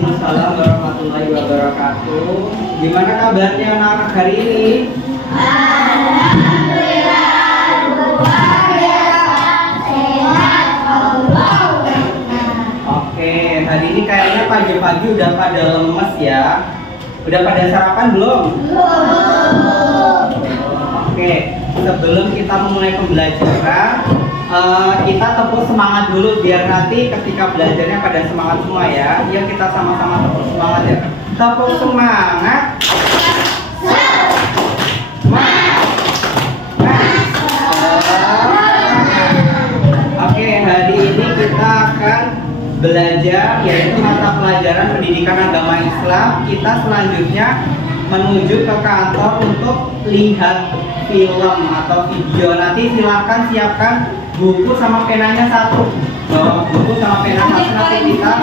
Waalaikumsalam warahmatullahi wabarakatuh. Gimana kabarnya anak-anak hari ini? Oke, hari ini kayaknya pagi-pagi udah pada lemes ya. Udah pada sarapan belum? Oke, sebelum kita memulai pembelajaran, kita tepuk semangat dulu biar nanti ketika belajarnya pada semangat semua ya. Yuk kita sama-sama tepuk semangat ya. Tepuk semangat. Oke, hari ini kita akan belajar yaitu mata pelajaran pendidikan agama Islam. Kita selanjutnya menuju ke kantor untuk lihat film atau video. Nanti silakan siapkan buku sama penanya satu. Bawa buku sama pena satu, nanti kita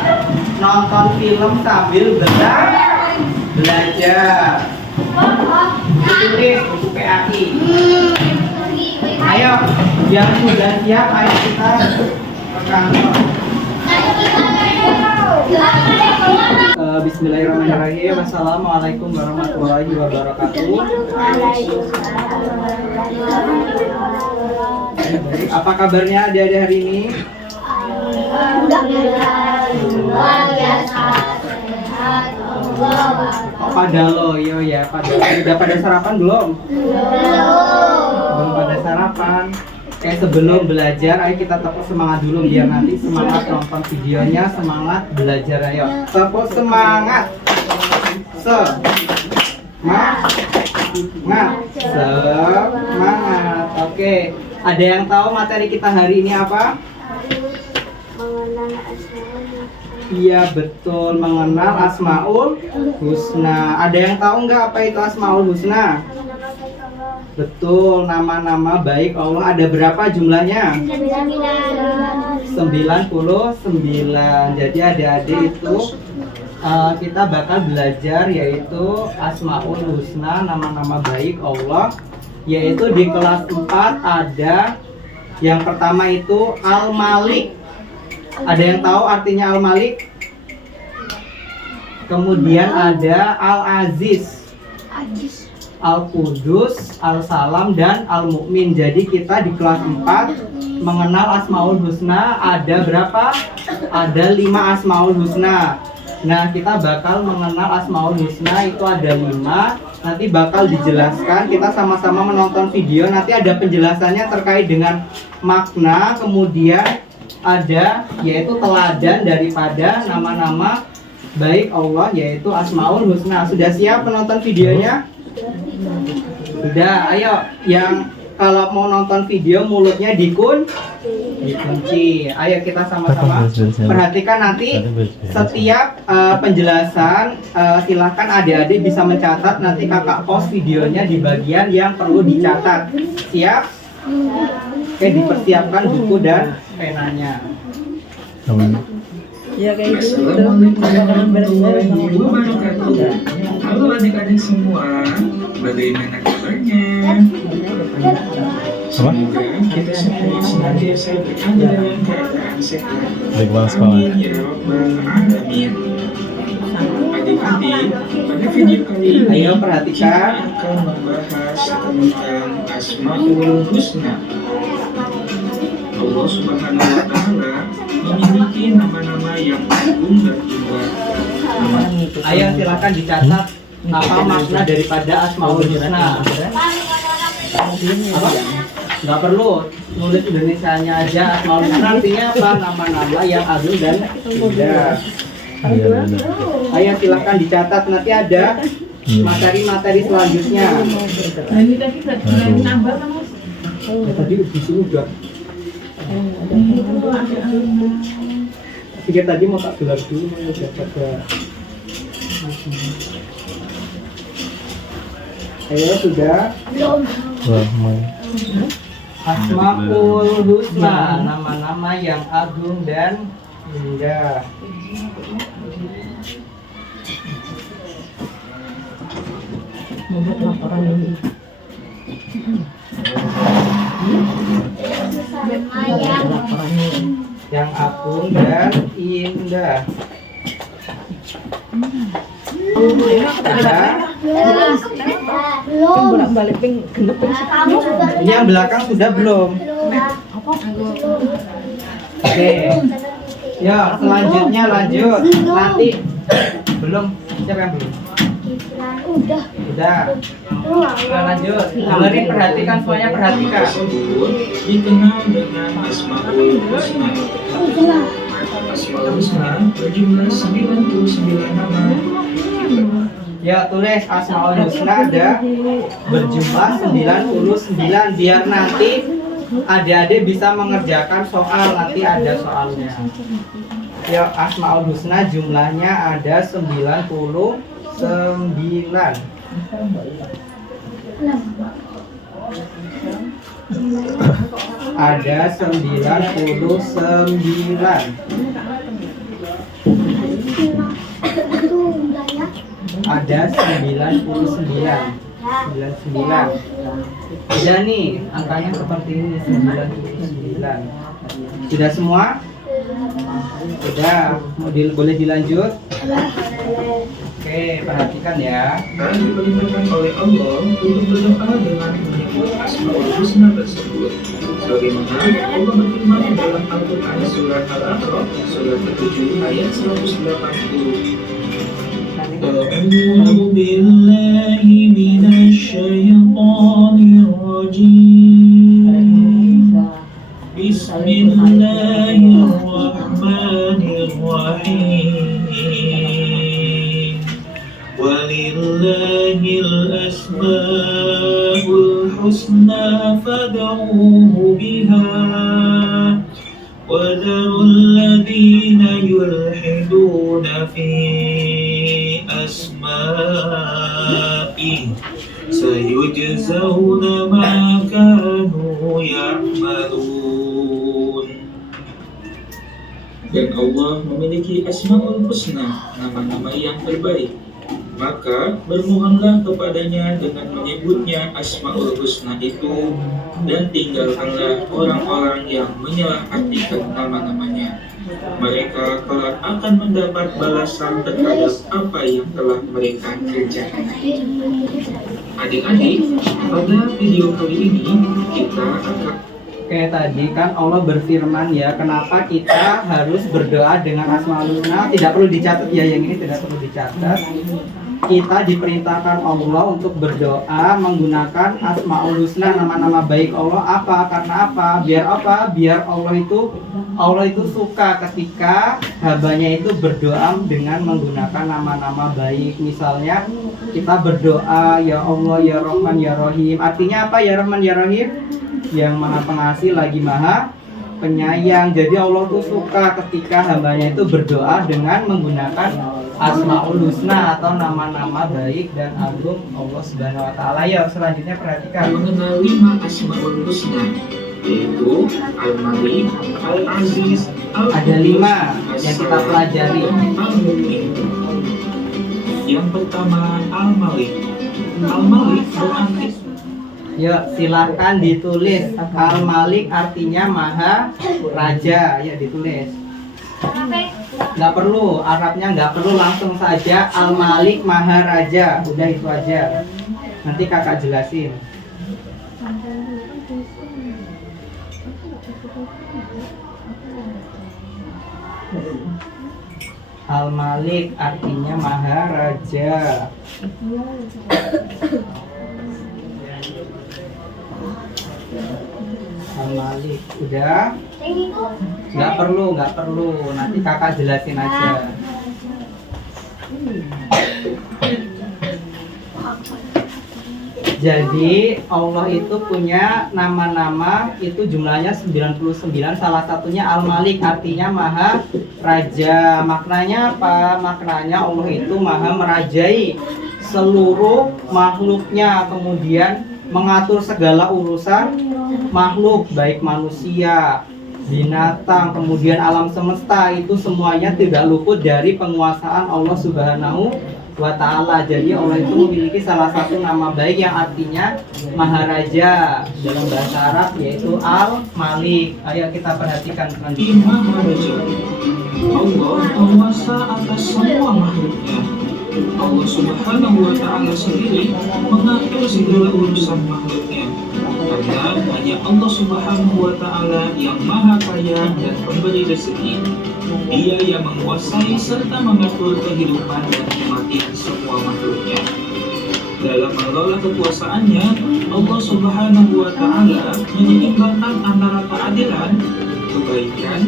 nonton film sambil belajar. Buku PAI. Ayo, yang sudah siap, ayo kita ke kantor. Bismillahirrahmanirrahim. Assalamualaikum warahmatullahi wabarakatuh. Apa kabarnya adik-adik hari ini? Pada loyo ya, udah pada sarapan belum? Belum pada sarapan. Oke, sebelum belajar, ayo kita tepuk semangat dulu biar nanti semangat nonton videonya, semangat belajar. Ayo, tepuk semangat. Semangat. Oke, ada yang tahu materi kita hari ini apa? Iya betul, mengenal Asmaul Husna. Ada yang tahu nggak apa itu Asmaul Husna? Betul, nama-nama baik Allah. Ada berapa jumlahnya? 99. Jadi adik-adik itu kita bakal belajar yaitu Asmaul Husna, nama-nama baik Allah. Yaitu di kelas 4 ada yang pertama itu Al-Malik. Ada yang tahu artinya Al-Malik? Kemudian ada Al-Aziz, Al-Qudus, Al-Salam, dan Al-Mu'min. Jadi kita di kelas 4 mengenal Asmaul Husna. Ada berapa? Ada 5 Asmaul Husna. Nah, kita bakal mengenal Asmaul Husna itu ada 5. Nanti bakal dijelaskan. Kita sama-sama menonton video. Nanti ada penjelasannya terkait dengan makna. Kemudian ada yaitu teladan daripada nama-nama baik Allah yaitu Asmaul Husna. Sudah siap menonton videonya? Sudah. Ayo, yang kalau mau nonton video mulutnya dikunci. Ayo kita sama-sama perhatikan nanti setiap penjelasan. Silahkan adik-adik bisa mencatat. Nanti kakak post videonya di bagian yang perlu dicatat. Siap? Oke, dipersiapkan buku dan penanya. Ya kayak gitu. Assalamualaikum warahmatullahi wabarakatuh. Halo adik-adik semua, bagaimana kabarnya? Semoga kita semua senantiasa berada dalam keadaan sehat. Amin ya rabbal alamin. Adik-adik, pada video kali ini Ayo perhatikan. kita akan membahas tentang Asmaul Husna. Allah Subhanahu wa Ta'ala memiliki nama-nama yang agung dan juga nama. Ayo silakan dicatat apa makna daripada Asmaul Husna. Apa? Nggak perlu nulis Indonesianya aja. Asmaul Husna artinya apa? Nama-nama yang agung dan indah. Ayo silakan dicatat, nanti ada materi-materi selanjutnya. Ini tadi nambah kan Mas? Tadi di sini udah. Pikir tadi mau tak gelar dulu, mau pada. Ayo sudah. Asmaul Husna, nama-nama yang agung dan indah. Membuat laporan ini. Yang agung dan indah. Sudah. Ping bolak-balik ping genep ping sepuluh. Ini yang belakang sudah belum? Oke. Ya, selanjutnya lanjut. Nanti belum. Siapa yang belum? Udah. Sudah. Nah, lanjut. Dengerin, perhatikan semuanya, perhatikan. tersebut dikenal dengan Asmaul Husna. Udah. Asmaul Husna berjumlah 99 nama. Ya, tulis Asmaul Husna ada berjumlah 99 biar nanti adik-adik bisa mengerjakan soal, nanti ada soalnya. Ya, Asmaul Husna jumlahnya ada 99. Ada 99. Itu udahnya. Ada 99. 99. Udah nih, angkanya seperti ini 99. Sudah semua? Sudah. Boleh dilanjut? Oke, perhatikan ya. Dan diperintahkan oleh Allah untuk berdoa dengan menyebut Asmaul Husna tersebut. Sebagaimana Allah berfirman dalam Al-Quran surat Al-A'raf surat ke-7 ayat 180. أعوذ بالله من الشيطان الرجيم بسم الله الرحمن الرحيم ولله الأسماء الحسنى فادعوه بها وذروا الذين يلحدون في أسمائه سيجزون ما كانوا يعملون. Dan Allah memiliki Asmaul Husna, nama-nama yang terbaik. Maka bermohonlah kepadanya dengan menyebutnya Asmaul Husna itu, dan tinggalkanlah orang-orang yang menyalahartikan nama-namanya. Mereka kelak akan mendapat balasan terhadap apa yang telah mereka kerjakan. Adik-adik, pada video kali ini kita akan Oke, tadi kan Allah berfirman ya, kenapa kita harus berdoa dengan Asmaul Husna? Tidak perlu dicatat ya, yang ini tidak perlu dicatat. Kita diperintahkan Allah untuk berdoa menggunakan Asmaul Husna, nama-nama baik Allah. Apa? Karena apa? Biar apa? Biar Allah itu suka ketika hambanya itu berdoa dengan menggunakan nama-nama baik. Misalnya kita berdoa ya Allah ya Rahman ya Rahim. Artinya apa? Ya Rahman ya Rahim, yang Maha Pengasih lagi Maha Penyayang. Jadi Allah tuh suka ketika hambanya itu berdoa dengan menggunakan Asmaul Husna atau nama-nama baik dan agung Allah Subhanahu wa taala. Ya, selanjutnya perhatikan. mengenal 5 Asmaul Husna, yaitu Al-Malik, Al-Aziz, Ada 5 yang kita pelajari. Al-Mu'min. Yang pertama Al-Malik. Al-Malik berarti Ya, silahkan ditulis. Al-Malik artinya Maha Raja. Ya, ditulis. Nggak perlu, Arabnya nggak perlu, langsung saja Al-Malik Maha Raja. Udah itu aja. Nanti kakak jelasin. Al-Malik artinya Maha Raja. Al-Malik, udah? Nggak perlu, nanti kakak jelasin aja. Jadi Allah itu punya nama-nama itu jumlahnya 99, salah satunya Al-Malik artinya Maha Raja. Maknanya apa? Maknanya Allah itu Maha merajai seluruh makhluknya, kemudian mengatur segala urusan makhluk, baik manusia, binatang, kemudian alam semesta, itu semuanya tidak luput dari penguasaan Allah Subhanahu wa ta'ala. Jadi Allah itu memiliki salah satu nama baik yang artinya Maharaja dalam bahasa Arab, yaitu Al-Malik. Ayo kita perhatikan selanjutnya. Maha Raja. Allah penguasa atas semua makhluknya. Allah Subhanahu wa Ta'ala sendiri mengatur segala urusan makhluknya, karena hanya Allah Subhanahu wa Ta'ala yang maha kaya dan pemberi rezeki. Dia yang menguasai serta mengatur kehidupan dan kematian semua makhluknya. Dalam mengelola kekuasaannya, Allah Subhanahu wa Ta'ala menyeimbangkan antara keadilan, kebaikan,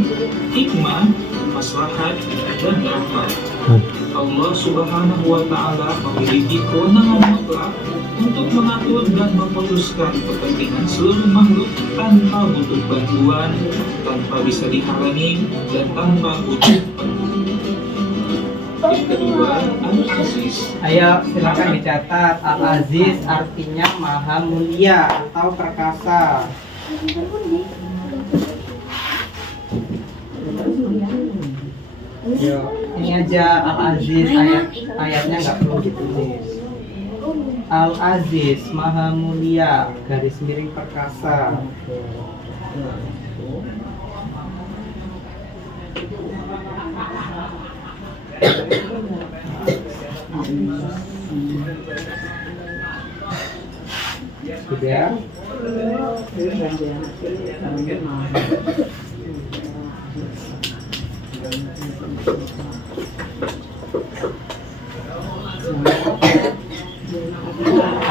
hikmah, maslahat, dan rahmat. Allah Subhanahu wa Ta'ala memiliki kewenangan mutlak untuk mengatur dan memutuskan kepentingan seluruh makhluk tanpa butuh bantuan, tanpa bisa dihalangi, dan tanpa butuh penuh. Yang kedua, Al-Aziz. Ayo silakan dicatat. Al-Aziz artinya maha mulia atau perkasa. Yo, ini aja Al-Aziz, ayatnya nggak perlu ditulis. Al-Aziz maha mulia garis miring perkasa. Sudah?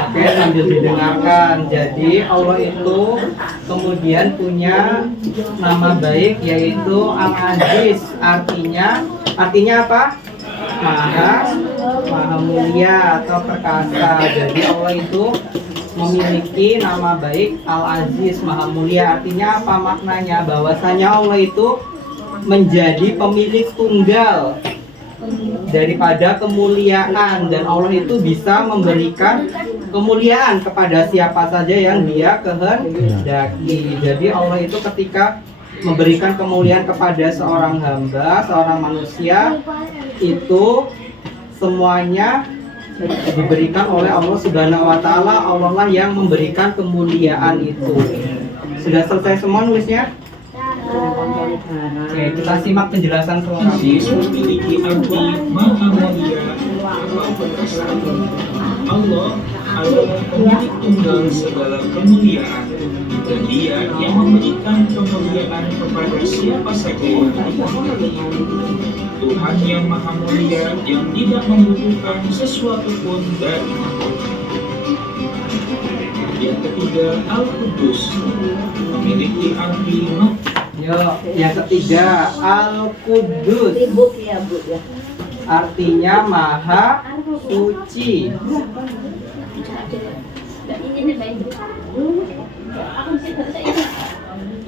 Oke, sambil didengarkan. Jadi Allah itu kemudian punya nama baik yaitu Al-Aziz. Artinya apa? Maha mulia atau perkasa. Jadi Allah itu memiliki nama baik Al-Aziz, maha mulia. Artinya apa maknanya? Bahwasanya Allah itu menjadi pemilik tunggal daripada kemuliaan, dan Allah itu bisa memberikan kemuliaan kepada siapa saja yang Dia kehendaki. Jadi Allah itu ketika memberikan kemuliaan kepada seorang hamba, seorang manusia, itu semuanya diberikan oleh Allah Subhanahu wa Ta'ala. Allah lah yang memberikan kemuliaan itu. Sudah selesai semua nulisnya? Oke, kita simak penjelasan Aziz selengkapnya. memiliki arti maha mulia atau perkasa. Allah adalah pemilik tunggal segala kemuliaan, dan Dia yang memberikan kemuliaan kepada siapa saja yang dikehendaki. Tuhan yang maha mulia yang tidak membutuhkan sesuatu pun dari makhluk. Yang ketiga, Al-Qudus memiliki arti Yo, yang ketiga Al-Qudus. Artinya maha suci.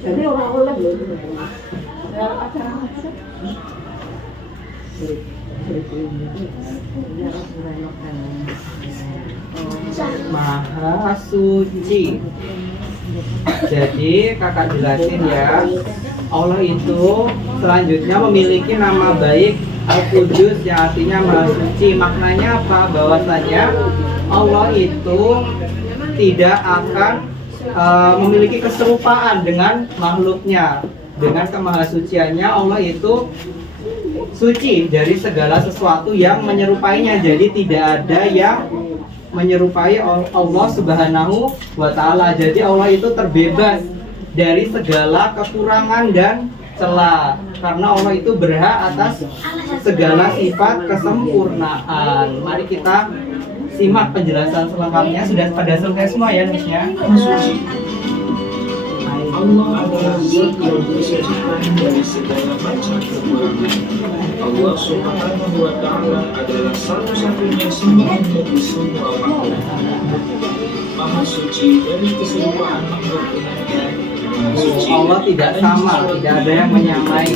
Jadi orang oleh belum. Maha suci. Jadi kakak jelasin ya. Allah itu selanjutnya memiliki nama baik Al-Qudus yang artinya maha suci. Maknanya apa? Bahwasanya Allah itu tidak akan memiliki keserupaan dengan makhluknya. Dengan kemahasuciannya Allah itu suci dari segala sesuatu yang menyerupainya. Jadi tidak ada yang menyerupai Allah Subhanahu wa Ta'ala. Jadi Allah itu terbebas dari segala kekurangan dan celah, karena Allah itu berhak atas segala sifat kesempurnaan. Mari kita simak penjelasan selengkapnya. Sudah pada selesai semua ya nulisnya? suci. Allah adalah Zat yang disucikan dari segala macam kekurangan. Allah Subhanahu wa Ta'ala adalah satu-satunya sembahan bagi semua makhluk. Maha suci dari keserupaan makhluk dengannya. Maha suci Allah tidak sama, tidak ada yang menyamai.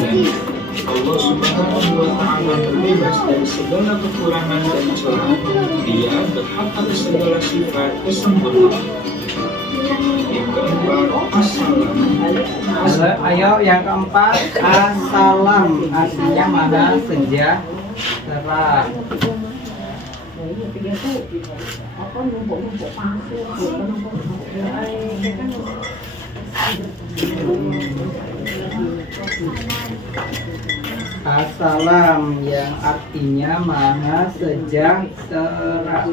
Allah Subhanahu wa Ta'ala berbebas dari segala kekurangan dan celah. Dia berhak atas segala sifat kesempurnaan. Yang keempat, As-Salam. Ayo yang keempat, As-Salam artinya maha sejahtera. As-Salam yang artinya Maha Sejahtera.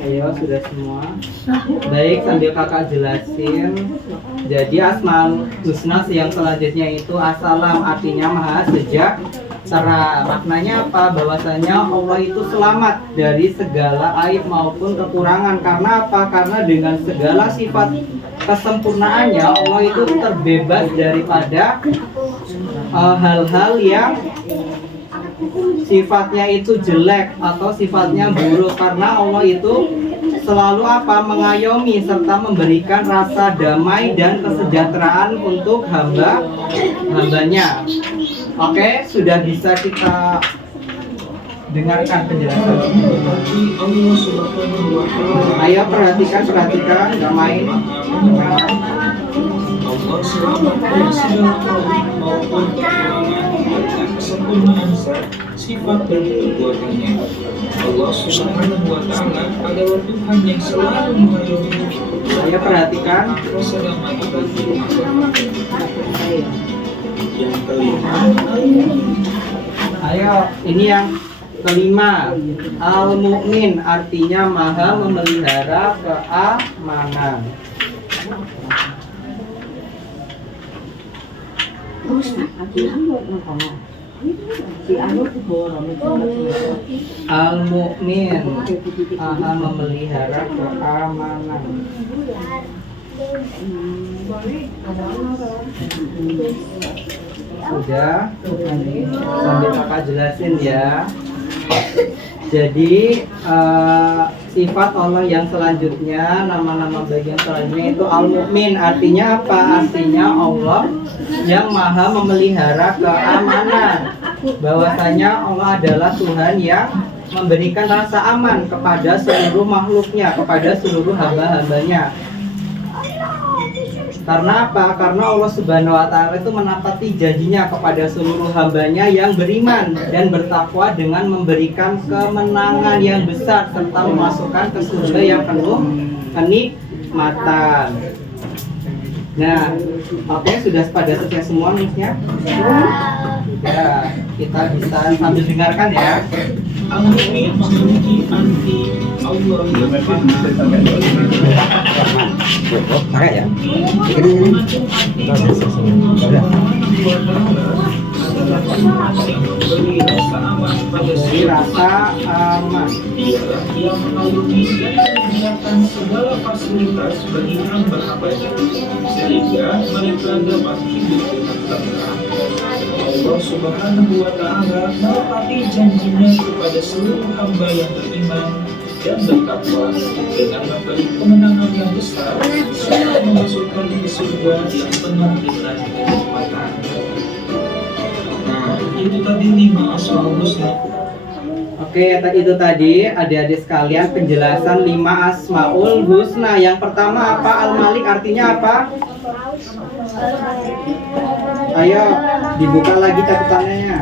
Ayo, sudah semua. Baik, sambil kakak jelasin. Jadi Asmaul Husna yang selanjutnya itu As-Salam artinya Maha Sejahtera. Maknanya apa? Bahwasanya Allah itu selamat dari segala aib maupun kekurangan. Karena apa? Karena dengan segala sifat kesempurnaannya Allah itu terbebas daripada hal-hal yang sifatnya itu jelek atau sifatnya buruk, karena Allah itu selalu apa? Mengayomi serta memberikan rasa damai dan kesejahteraan untuk hambanya. Oke, sudah bisa kita dengarkan penjelasan. Ayo perhatikan, nggak main. Allah selamat dari segala aib maupun kekurangan dengan kesempurnaan sifat dan perbuatannya. Allah Subhanahu wa Ta'ala adalah Tuhan yang selalu mengayomi. Ayo perhatikan. Rasa damai bagi makhluk. Yang kelima, Ayo, ini yang kelima. Al-Mu'min artinya Maha memelihara keamanan. Al-Mu'min Maha memelihara keamanan. Sudah, sambil kakak jelasin ya. Jadi sifat Allah yang selanjutnya, nama-nama bagian selanjutnya itu Al-Mu'min. Artinya apa? Artinya Allah yang Maha memelihara keamanan. Bahwasanya Allah adalah Tuhan yang memberikan rasa aman kepada seluruh makhluknya, kepada seluruh hamba-hambanya. Karena apa? Karena Allah Subhanahu wa Ta'ala itu menepati janjinya kepada seluruh hambanya yang beriman dan bertakwa dengan memberikan kemenangan yang besar serta memasukkan ke surga yang penuh kenikmatan. Nah, oke, sudah pada selesai semua nih-nya? Ya, kita bisa sambil dengarkan ya. Al-Mu'min memiliki arti Allah yang pakai ya. memberi rasa aman pada Beri rasa aman. Dialah yang mengayomi dan menyiapkan segala fasilitas bagi hamba-hambanya sehingga mereka dapat hidup dengan tenang. Allah Subhanahu wa Ta'ala menepati janjinya kepada seluruh hamba yang beriman dan bertakwa dengan memberi kemenangan yang besar serta memasukkan ke surga yang penuh dengan kenikmatan. Nah, itu tadi 5 Asmaul Husna. Oke, itu tadi adik-adik sekalian penjelasan 5 Asmaul Husna. Yang pertama apa? Al-Malik artinya apa? Ayo dibuka lagi catatannya.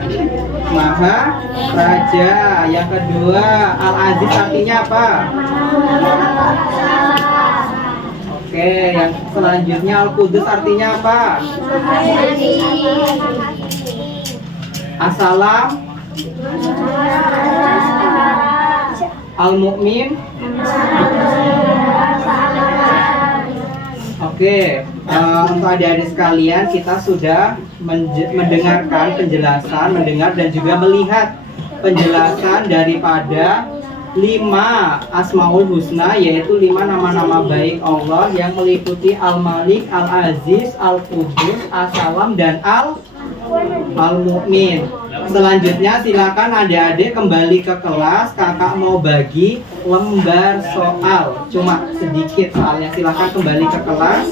Maha Raja. Yang kedua Al-Aziz artinya apa? Oke, yang selanjutnya Al-Qudus artinya apa? As-Salam, Al-Mu'min. Oke, untuk adik-adik sekalian kita sudah mendengarkan penjelasan, mendengar dan juga melihat penjelasan daripada 5 Asmaul Husna, yaitu 5 nama-nama baik Allah yang meliputi Al-Malik, Al-Aziz, Al-Qudus, As-Salam dan Al-Mu'min. Selanjutnya silakan adik-adik kembali ke kelas. Kakak mau bagi lembar soal, cuma sedikit soalnya. Silakan kembali ke kelas.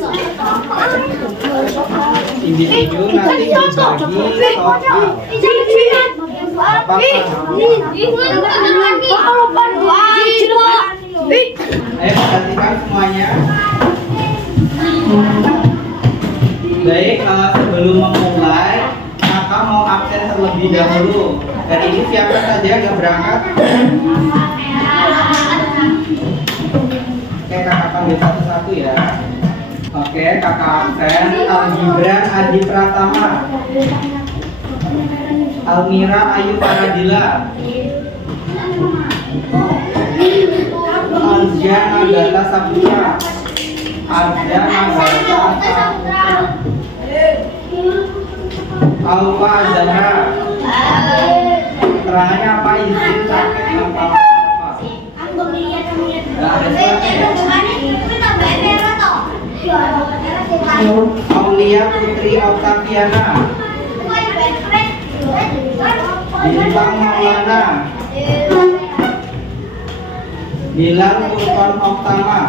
Individu nanti berbagi soal. Apakah? Ayo perhatikan semuanya. Baik, sebelum memulai, kakak mau absen terlebih dahulu. Hari ini siapa saja yang berangkat? ambil satu-satu ya. Oke, kakak absen. Al-Gibran Adi Pratama, Almira Ayu Paradila, Alzian Agatha Saputra, Arda Agatha Saputra, Alfa Zahra. Keterangannya apa? Izin sakit apa? Aulia Putri Octaviana, Bintang Maulana, Bilal Furqan Oktama,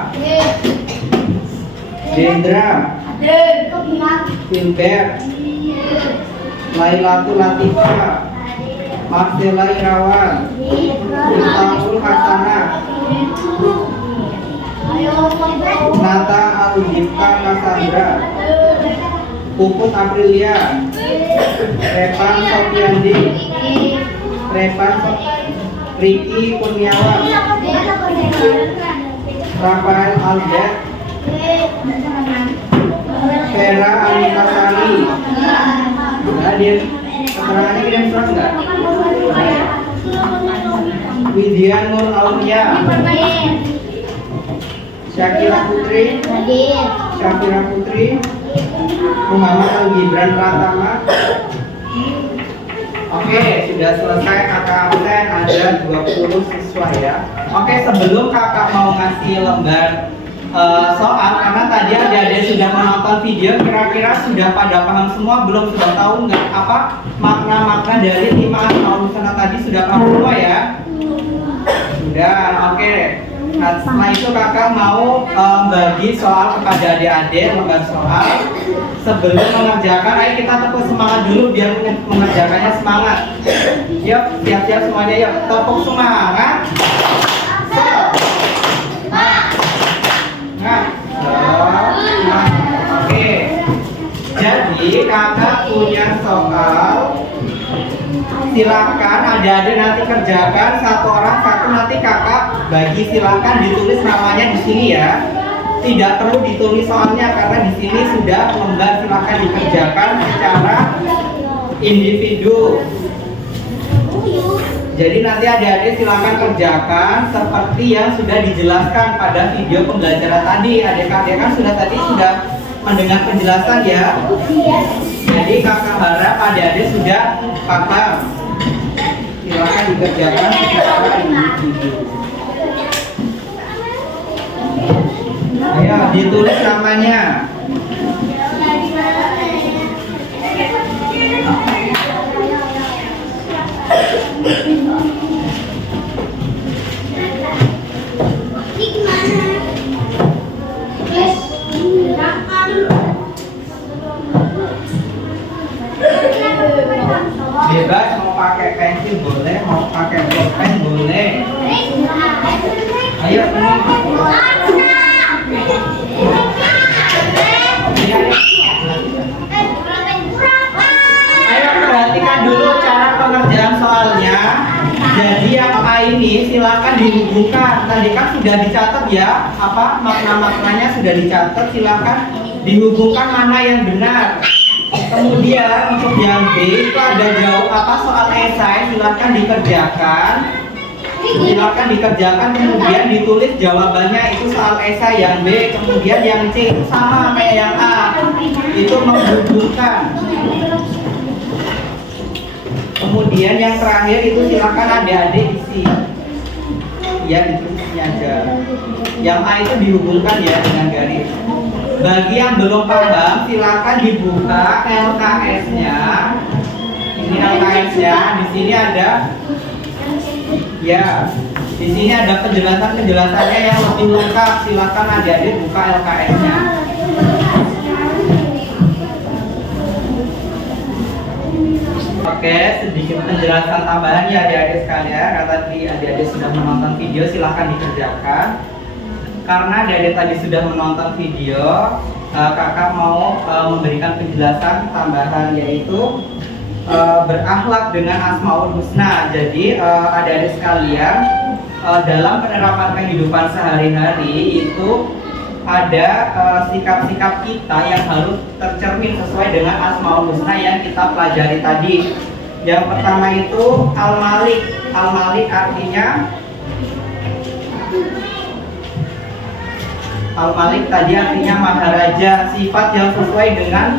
Dendra, Filbert, Lailatul Latifah, Marcella Irawan, Miftahul Hasana, Nata Algifta Cassandra, Puput Aprilia, Repan Sofiandi, Ricky Kurniawan, Rafael Albert, Vera Anita Sari. Nah, dia keterangannya kirim surat enggak? Widya Nur Aulia, Syakira Putri, Syafira Putri, Muhammad Al-Gibran Pratama. Oke, sudah selesai kakak absen, ada 20 siswa ya. Oke, sebelum kakak mau ngasih lembar soal, karena tadi adik-adik sudah menonton video, kira-kira sudah pada paham semua belum? Sudah tahu nggak apa makna-makna dari 5 asmaul husna tadi? Sudah paham semua ya? Sudah, oke. Nah, setelah itu kakak mau bagi soal kepada adik-adik, lembar soal. Sebelum mengerjakan, ayo kita tepuk semangat dulu biar mengerjakannya semangat. Yuk, siap-siap semuanya, yuk. Tepuk semangat. Oke. Jadi kakak punya soal. Silakan adik-adik nanti kerjakan satu orang satu, nanti kakak bagi, silakan ditulis namanya di sini ya. Tidak perlu ditulis soalnya karena di sini sudah lembar, silakan dikerjakan secara individu. Jadi nanti adik-adik silakan kerjakan seperti yang sudah dijelaskan pada video pembelajaran tadi. Adik-adik kan sudah mendengar penjelasan ya. Jadi kakak harap adik-adik sudah paham. Silakan dikerjakan secara individu. Ayo ditulis namanya. Bebas, mau pakai pensil boleh, mau pakai pulpen boleh. Ayo Ayo perhatikan dulu cara pengerjaan soalnya. Jadi yang A ini silakan dihubungkan. Tadi kan sudah dicatat ya, apa makna-maknanya sudah dicatat. Silakan dihubungkan mana yang benar. Kemudian untuk yang B itu ada soal esai, silakan dikerjakan. Silakan dikerjakan, kemudian ditulis jawabannya, itu soal esai yang B. Kemudian yang C itu sama kayak yang A, itu menghubungkan. Kemudian yang terakhir itu silakan adik-adik isi. Ya, ditulisnya aja. Yang A itu dihubungkan ya dengan garis. Bagi yang belum paham, silakan dibuka LKS-nya. Ini LKS-nya. Di sini ada, ya, di sini ada penjelasannya yang lebih lengkap. Silakan adik-adik buka LKS-nya. Oke, sedikit penjelasan tambahan ya adik-adik sekalian. Karena tadi adik-adik sudah menonton video, silakan dikerjakan. Karena adik-adik tadi sudah menonton video, kakak mau memberikan penjelasan tambahan, yaitu berakhlak dengan Asmaul Husna. Jadi adik-adik sekalian, dalam penerapan kehidupan sehari-hari itu ada sikap-sikap kita yang harus tercermin sesuai dengan Asmaul Husna yang kita pelajari tadi. Yang pertama itu Al-Malik. Al-Malik artinya Al-Malik tadi artinya Maharaja, sifat yang sesuai dengan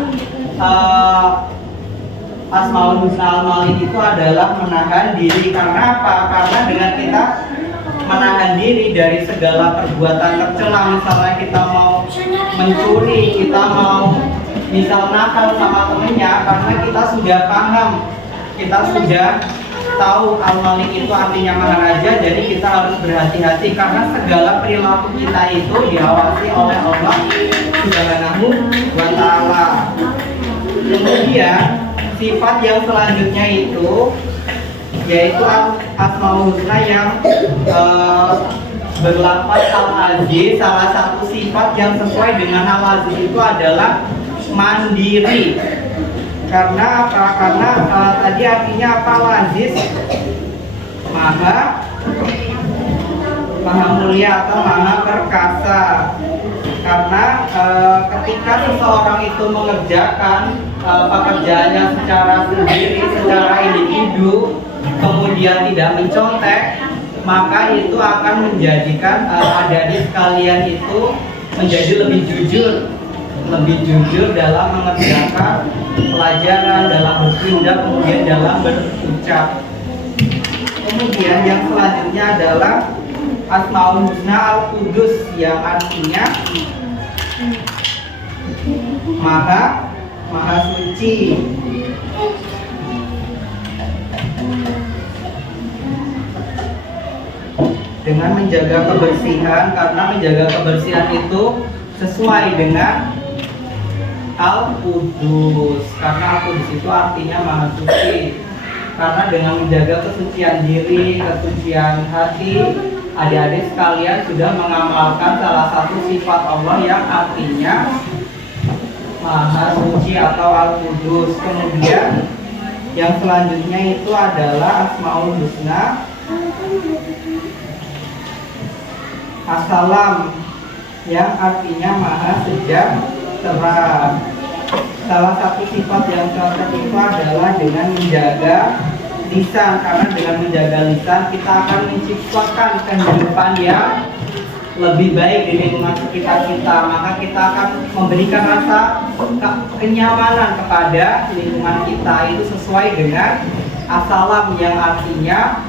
Asmaul Husna. Al-Malik itu adalah menahan diri. Karena apa? Karena dengan kita menahan diri dari segala perbuatan tercela, misalnya kita mau mencuri, kita mau misal nakal sama temennya, karena kita sudah paham, kita sudah tahu Al-Malik itu artinya Maharaja, jadi kita harus berhati-hati karena segala perilaku kita itu diawasi oleh Allah Subhanahu wa Ta'ala. Kemudian sifat yang selanjutnya itu yaitu Asmaul Husna yang berlafaz Al-Aziz. Salah satu sifat yang sesuai dengan Al-Aziz itu adalah mandiri. Karena apa? Karena tadi artinya apa? Al-Aziz maha mulia atau maha perkasa. Karena ketika seseorang itu mengerjakan pekerjaannya secara sendiri, secara individu, kemudian tidak mencontek, maka itu akan menjadikan adik-adik sekalian itu menjadi lebih jujur dalam mengerjakan pelajaran, dalam bertindak, kemudian dalam berucap. Kemudian yang selanjutnya adalah Asmaul Husna Al-Qudus yang artinya maha suci. Dengan menjaga kebersihan, karena menjaga kebersihan itu sesuai dengan Al-Qudus. Karena Al-Qudus itu artinya maha suci. Karena dengan menjaga kesucian diri, kesucian hati, adik-adik sekalian sudah mengamalkan salah satu sifat Allah yang artinya maha suci atau Al-Qudus. Kemudian yang selanjutnya itu adalah Asmaul Husna As-Salam yang artinya maha sejahtera. Salah satu sifat yang cocok itu adalah dengan menjaga lisan, karena dengan menjaga lisan kita akan menciptakan kehidupan yang lebih baik di lingkungan sekitar kita. Maka kita akan memberikan rasa kenyamanan kepada lingkungan kita. Itu sesuai dengan As-Salam yang artinya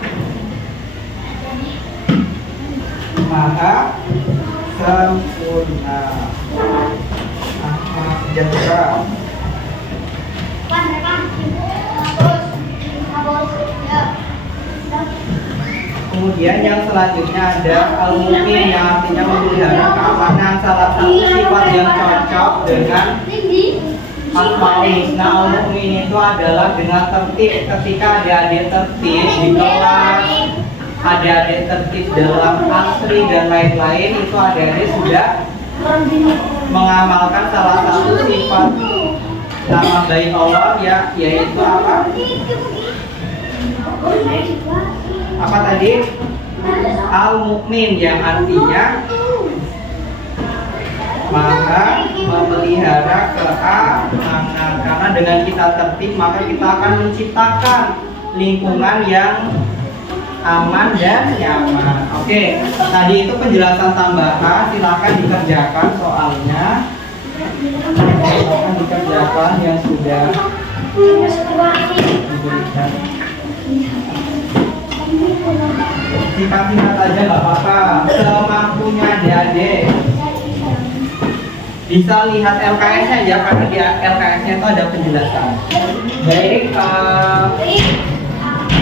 maha sempurna, maha sejahtera. Kemudian yang selanjutnya ada Al-Mu'min yang artinya memelihara keamanan. Salah satu sifat yang cocok dengan Asmaul Husna Al-Mu'min itu adalah dengan tertib. Ketika adik-adik tertib di kelas, adik-adik tertib dalam asri dan lain-lain, itu adik-adik sudah mengamalkan salah satu sifat nama baik Allah ya, yaitu apa? Apa tadi? Al-Mu'min yang artinya maha memelihara keamanan. Karena dengan kita tertib maka kita akan menciptakan lingkungan yang aman dan nyaman. Oke, tadi itu penjelasan tambahan, silakan dikerjakan soalnya. Silakan dikerjakan yang sudah diberikan. Singkat-singkat aja nggak apa-apa, semampunya adik-adik. Bisa lihat LKS-nya ya, karena di LKS-nya itu ada penjelasan. Baik,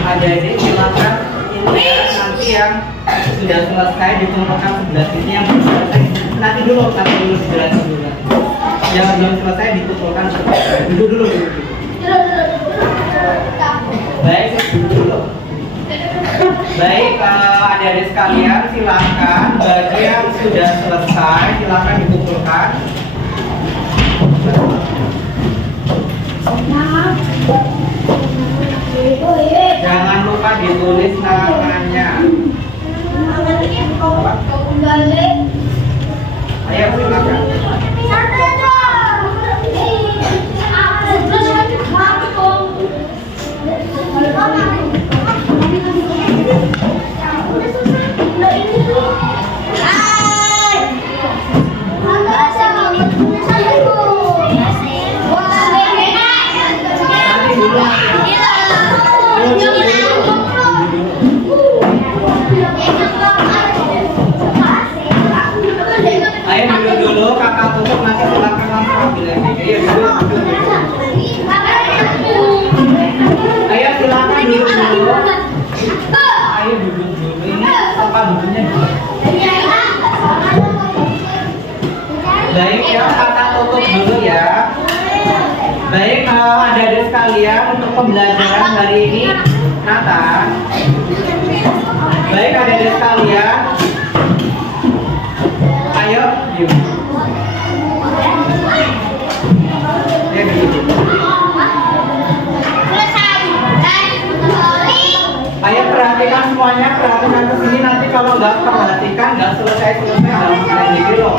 adik-adik silakan ini nanti yang sudah selesai dikumpulkan sebelah sini, yang belum selesai nanti dulu dijelasin dulu. Yang belum selesai dikumpulkan dulu. Baik, dulu. Baik, adik-adik sekalian silakan bagi yang sudah selesai silakan dikumpulkan. Jangan lupa ditulis namanya. Ayo. silakan. Nanti dulu. Ayo duduk dulu, kakak tutup nanti silakan langsung ambil yang ini. Ayo duduk, duduk. Ayo silakan duduk dulu. Ayo duduk dulu. Ini tempat duduknya dulu. Baik ya, kakak tutup dulu ya. Baik, adik-adik sekalian untuk pembelajaran hari ini, Nathan. Baik adik-adik sekalian. Ayo, yuk. Ya, duduk. Ayo perhatikan semuanya, perhatikan ke sini. Nanti kalau nggak perhatikan, nggak selesai-selesai dalam sekali lagi loh.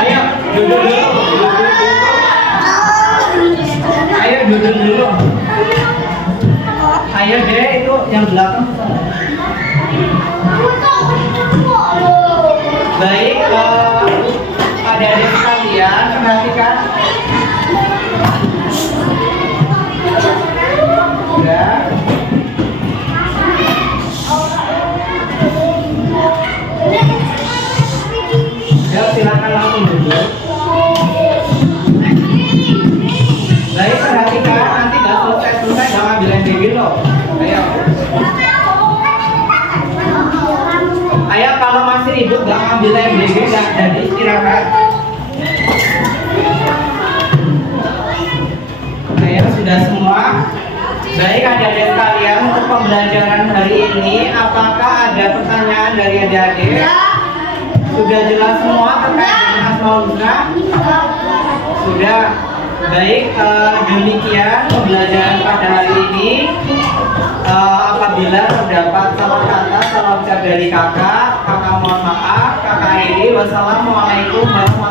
Ayo duduk dulu. Ayo duduk dulu. Ayo deh, itu yang belakang. Baik, adik-adik sekalian, perhatikan. Ya. Ya, silakan langsung duduk. Baik, perhatikan, nanti nggak selesai jangan bilang kayak gitu. Ayo. Ayo, kalau masih ribut nggak ngambil MBG nggak jadi istirahat. Ayo, sudah semua. Baik adik-adik sekalian, untuk pembelajaran hari ini, apakah ada pertanyaan dari adik-adik? Sudah jelas semua terkait dengan Asmaul Husna? Sudah. Baik, demikian pembelajaran pada hari ini. Apabila terdapat salah kata, salah ucap dari kakak mohon maaf. Kakak Edi, wassalamualaikum warahmatullahi wabarakatuh.